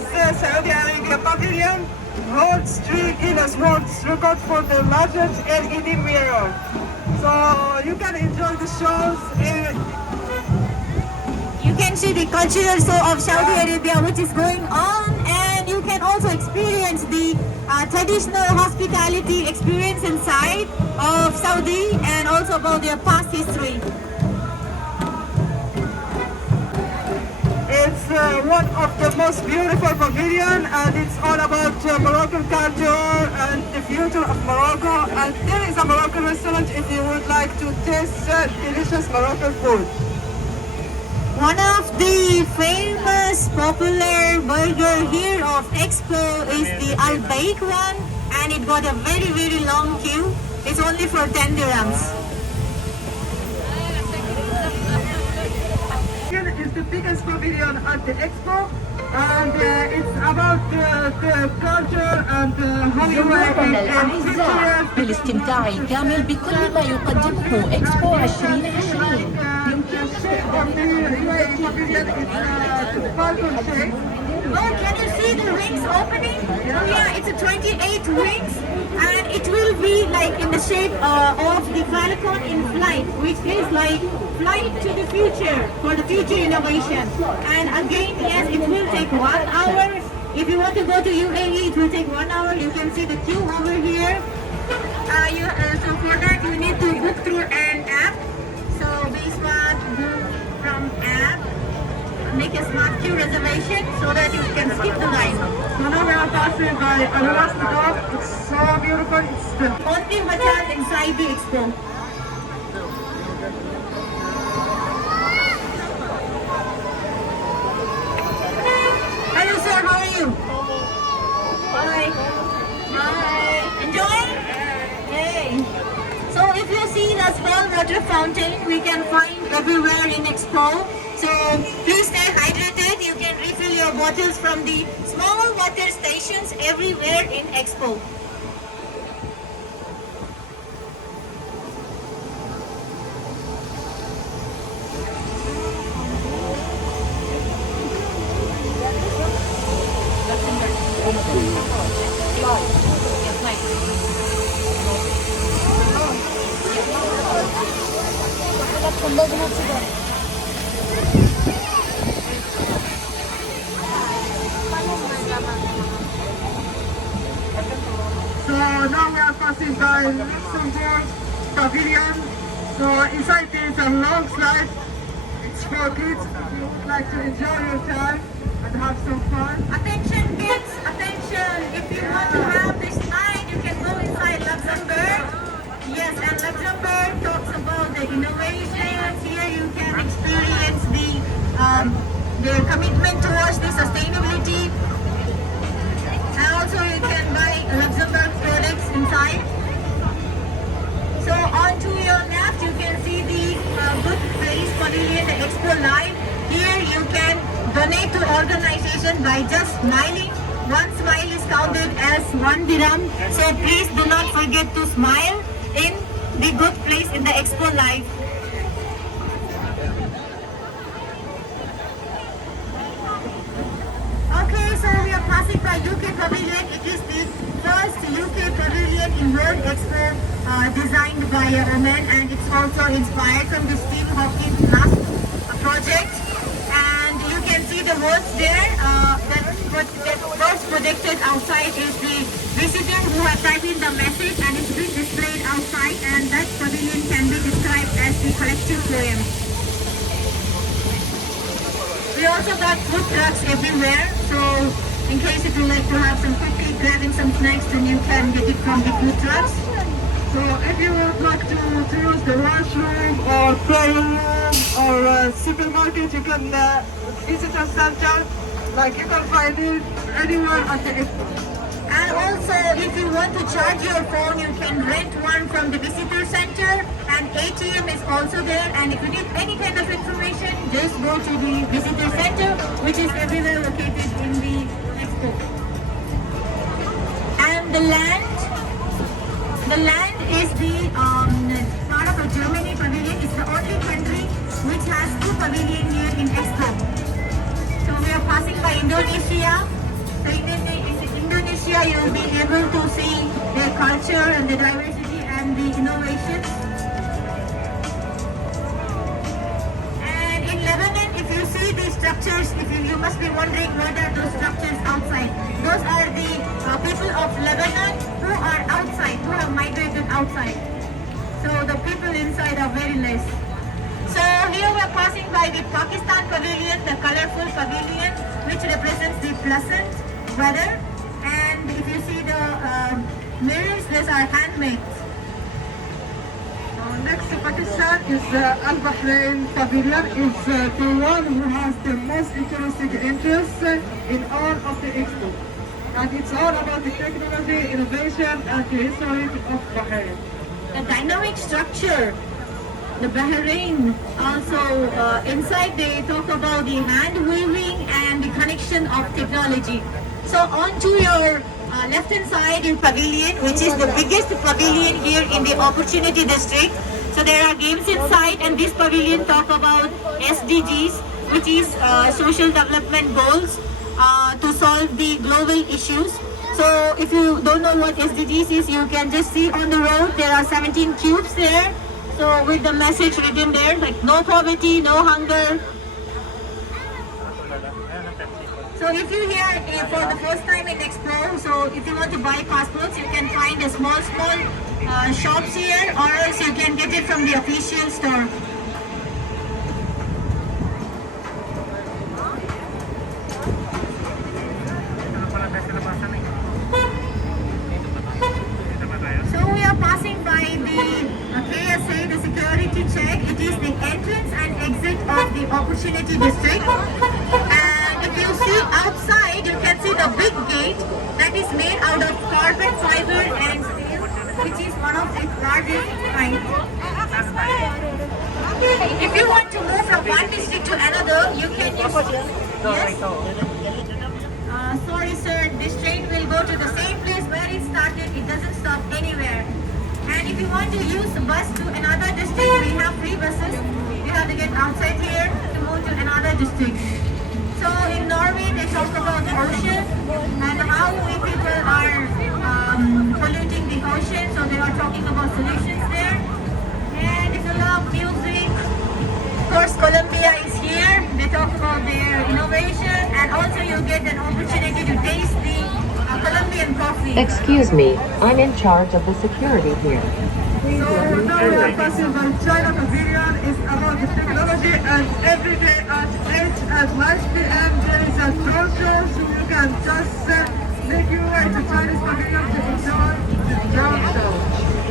this Saudi Arabia Pavilion holds 3 Guinness World Records for the largest LED mirror. So you can enjoy the shows. You can see the cultural show of Saudi Arabia which is going on, and you can also experience the traditional hospitality experience inside of Saudi and also about their past history. It's one of the most beautiful pavilion, and it's all about Moroccan culture and the future of Morocco. And there is a Moroccan restaurant if you would like to taste delicious Moroccan food. One of the famous popular burger here of Expo is the Al Baik one, and it got a very long queue. It's only for 10 dirhams. It's the biggest pavilion at the Expo, and it's about the culture and how you work الأعزاء بالاستمتاع الكامل بكل ما يقدمه إكسبو 2020 Oh, can you see the wings opening? Oh yeah, it's a 28 wings, and it will be like in the shape of the Falcon in flight, which is like flight to the future, for the future innovation. And again, yes, it will take 1 hour. If you want to go to UAE, it will take 1 hour. You can see the queue over here. So for that, you need to book through an app. So we smart book from app. Make a smart queue reservation so that you can skip the line. So now we are passing by Al-Rasta. It's so beautiful. It's the Only hotel inside the Expo. Hello sir, how are you? Hi. Hi. Enjoy? Hey. So if you see the small water fountain, we can find everywhere in Expo. So please stay hydrated. You can refill your bottles from the small water stations everywhere in Expo. So now we are passing by Luxembourg Pavilion. So inside there is a long slide. It's for kids if you would like to enjoy your time and have some fun. Attention kids, attention. If you want to have this slide, you can go inside Luxembourg. Yes, and Luxembourg talks about the innovations. Here you can experience their commitment towards the sustainability. And also you can buy Luxembourg products inside. So on to your left, you can see the Good Place Pavilion, the Expo Live. Here you can donate to organization by just smiling. One smile is counted as 1 dirham. So please do not forget to smile in the Good Place in the Expo Live. Okay, so we are passing by UK Pavilion. It is the first UK Pavilion in World Expo designed by a woman, and it's also inspired from the Steve Hopkins last project. And you can see the words there. That words projected outside is the visitor who has typed in the message, and it's been displayed outside, and that pavilion can be described as the collective poem. We also got food trucks everywhere, so in case if you like to have some quickly grabbing some snacks, then you can get it from the food trucks. So if you would like to use the washroom or playroom or supermarket, you can visit a center. Like you can find it anywhere at the Expo. And also, if you want to charge your phone, you can rent one from the visitor center, and ATM is also there. And if you need any kind of information, just go to the visitor center, which is everywhere located in the Expo. And the land is the part of a Germany pavilion. It's the only country which has 2 pavilions here in Expo. So we are passing by Indonesia. So in Indonesia, you'll be able to see their culture and the diversity and the innovations. And in Lebanon, if you see these structures, you must be wondering what are those structures outside. Those are the people of Lebanon who are outside, who have migrated outside. So the people inside are very less. So here we are passing by the Pakistan Pavilion, the colorful pavilion, which represents the pleasant weather. And if you see the mirrors, these are handmade. Next to Pakistan is Al Bahrain Pavilion. It's the one who has the most interesting interest in all of the Expo. And it's all about the technology, innovation, and the history of Bahrain. The dynamic structure, the Bahrain, also inside they talk about the hand weaving and the connection of technology. So on to your left hand side is Pavilion, which is the biggest pavilion here in the Opportunity District. So there are games inside, and this pavilion talk about SDGs, which is social development goals to solve the global issues. So if you don't know what SDGs is, you can just see on the road, there are 17 cubes there. So with the message written there, like no poverty, no hunger. So if you're here for the first time in Expo, so if you want to buy passports, you can find a small shops here, or else you can get it from the official store. So we are passing by the KSA, the security check. It is the entrance and exit of the Opportunity District. And if you see outside, you can see the big gate that is made out of carbon fiber and steel, which is one of its largest kinds. If you want to move from one district to another, you can use... Yes? Sorry sir, this train will go to the same place where it started. It doesn't stop anywhere. And if you want to use the bus to another district, we have free buses. You have to get outside here to move to another district. So in Norway, they talk about the ocean and how we people are polluting the ocean. So they are talking about solutions there. And if you love music, of course, Colombia is here. They talk about their innovation, and also you get an opportunity to taste the Colombian coffee. Excuse me, I'm in charge of the security here. So now we are passing by China Pavilion. It's about the technology, and every day at 8 at 9 p.m. there is a drone show, so you can just make your way to Chinese Pavilion to enjoy the drone show.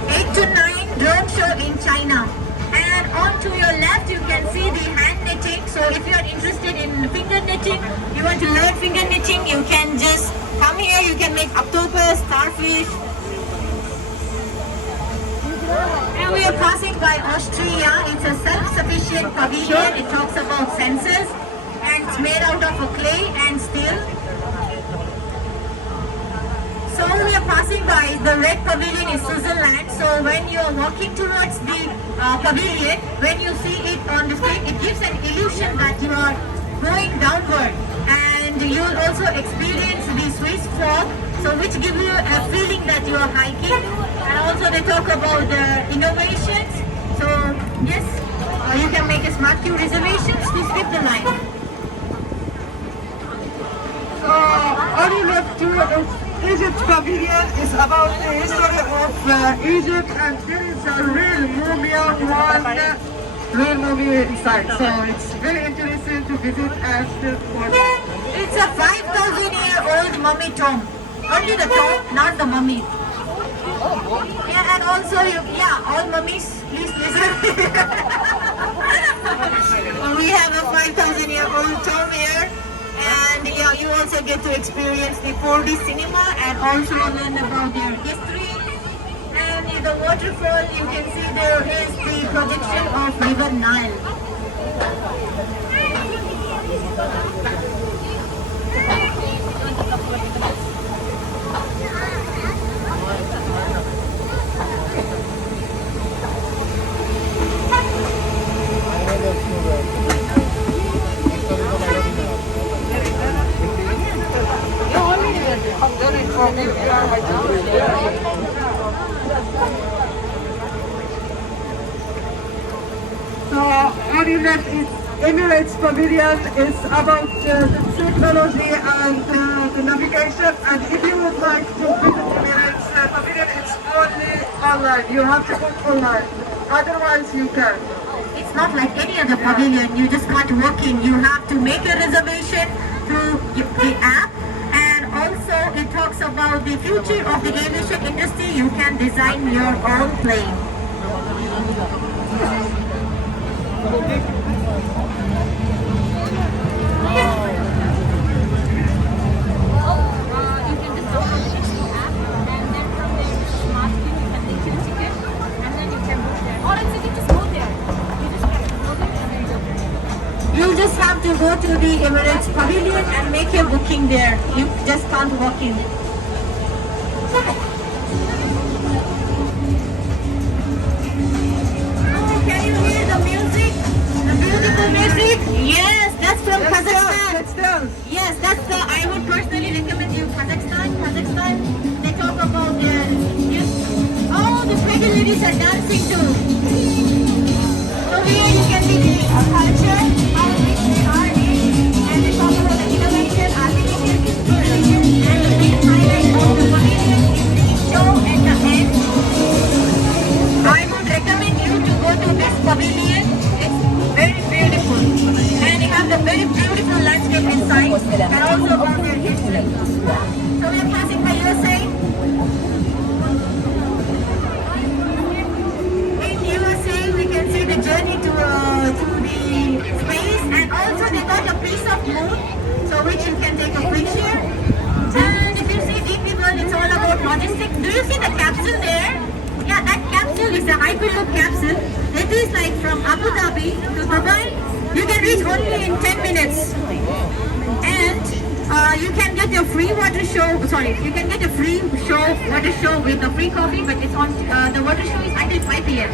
8 to 9 drone show in China. And on to your left, you can see the hand knitting. So if you are interested in finger knitting, you want to learn finger knitting, you can just come here. You can make octopus, starfish. And we are passing by Austria. It's a self-sufficient pavilion. It talks about senses, and it's made out of a clay and steel. So we are passing by the red pavilion in Switzerland. So when you are walking towards the pavilion, when you see it on the screen, it gives an illusion that you are going downward, and you will also experience the Swiss fog, so which give you a feeling that you are hiking. And also they talk about the innovations. So yes, you can make a smart queue reservations to skip the line. So on your left to Egypt Pavilion is about the history of Egypt, and there is a real mummy inside. So it's very interesting to visit and watch. It's a 5,000-year-old mummy tomb. Only the tomb, not the mummy. Yeah, and also all mummies, please listen. We have a 5,000-year-old tomb here. And you also get to experience the 4D cinema and also learn about their history. And in the waterfall, you can see there is the projection of River Nile. So on your left is Emirates Pavilion. It's about the technology and the navigation. And if you would like to visit Emirates Pavilion, it's only online. You have to book online. Otherwise, you can. It's not like any other pavilion. You just can't walk in. You have to make a reservation through the app. And also it talks about the future of the aviation industry. You can design your own plane. You can just download the Expo app and then from there you just smart you can link your ticket and then you can book there. Or else you can just go there. You just have to go there and then go there. You just have to go to the Emirates Pavilion and make your booking there. You just can't walk in. Can you hear the music? The beautiful music? Yes, that's from Kazakhstan. Let's dance. Yes, that's the, I would personally recommend you Kazakhstan. Kazakhstan, they talk about their, yes. Oh, the pregnant ladies are dancing too. So here you can see the culture, how rich they are in, and they talk about the innovation, artificial intelligence, and the main highlight of the pavilion is the show at the end. I would recommend you to go to this pavilion. It's very beautiful. And they have the very beautiful landscape inside and also about their history. So we are passing by USA. In USA, we can see the journey to the space, and also they got a piece of moon, so which you can take a picture. And if you see DP World, it's all about logistics. Do you see the capsule there? Yeah, that capsule is a Hyperloop capsule. It is like from Abu Dhabi to Dubai. You can reach only in 10 minutes. And you can get a free water show. Sorry, you can get a free water show with a free coffee, but it's on. The water show is until 5 p.m.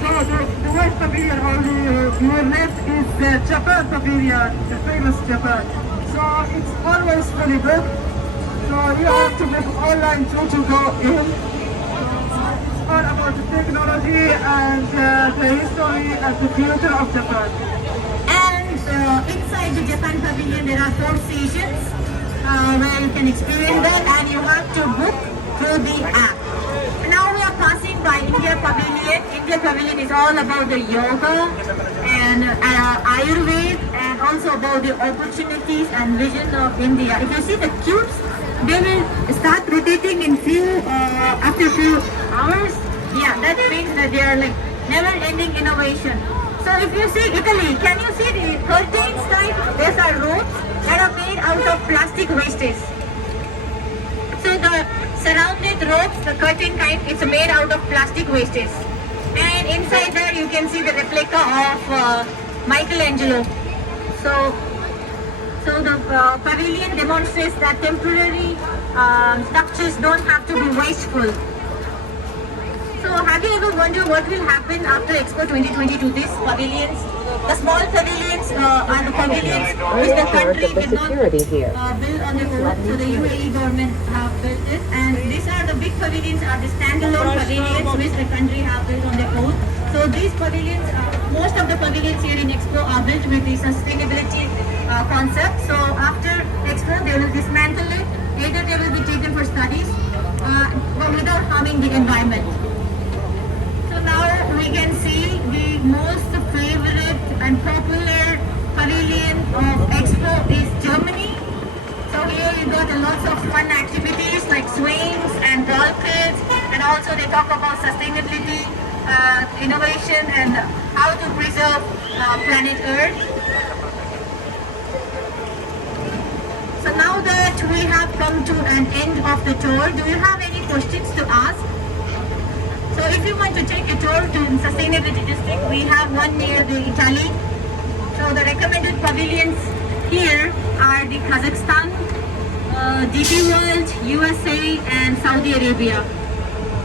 So the West Pavilion on your left is the Japan Pavilion, the famous Japan. So it's always fully booked. So you have to book online too to go in. It's all about the technology and the history and the future of Japan. And inside the Japan Pavilion, there are 4 stations where you can experience that, and you have to book through the app. Now we are passing by India Pavilion. India Pavilion is all about the yoga and Ayurveda, and also about the opportunities and vision of India. If you see the cubes, they will start rotating in after few hours. Yeah, that means that they are like never-ending innovation. So if you see Italy, can you see the curtains type? These are ropes that are made out of plastic wastage. So the surrounded ropes, the curtain kind, it's made out of plastic wastage. And inside there you can see the replica of Michelangelo. So the pavilion demonstrates that temporary structures don't have to be wasteful. So have you ever wondered what will happen after Expo 2022? These pavilions, the small pavilions are the pavilions which the country did not build on the own. So the UAE government have built it, and these are the big pavilions, are the standalone pavilions which the country have built on their own. So these pavilions, most of the pavilions here in Expo are built with the sustainability concept. So after Expo, they will dismantle it. Either they will be taken for studies, but without harming the environment. So now we can see the most favorite and popular pavilion of Expo is Germany. So here you got a lot of fun activities like swings and ball pits, and also they talk about sustainability, innovation, and how to preserve planet Earth. So now that we have come to an end of the tour, do you have any questions to ask? So if you want to take a tour to Sustainability District, we have one near the Italy. So the recommended pavilions here are the Kazakhstan, DP World, USA, and Saudi Arabia.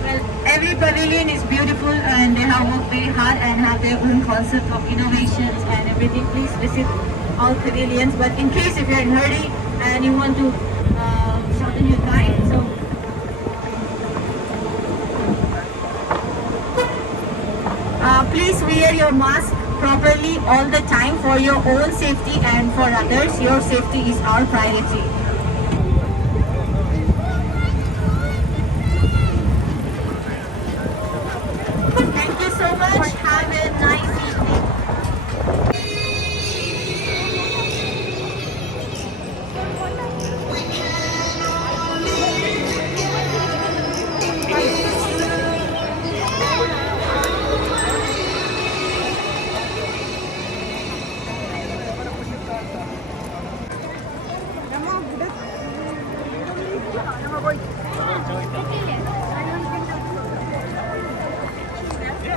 Well, every pavilion is beautiful and they have worked very hard and have their own concept of innovations and everything. Please visit all pavilions. But in case if you're in a hurry, and you want to shorten your time. So please wear your mask properly all the time for your own safety and for others. Your safety is our priority. Thank you so much. Have a nice evening.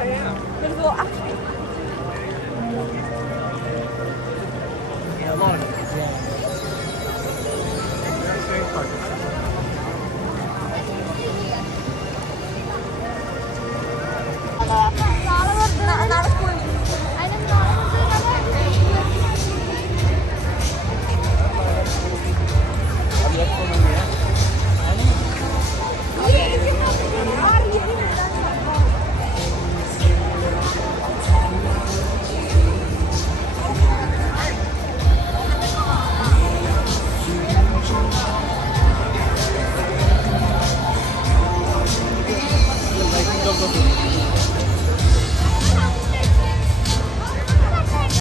Yeah,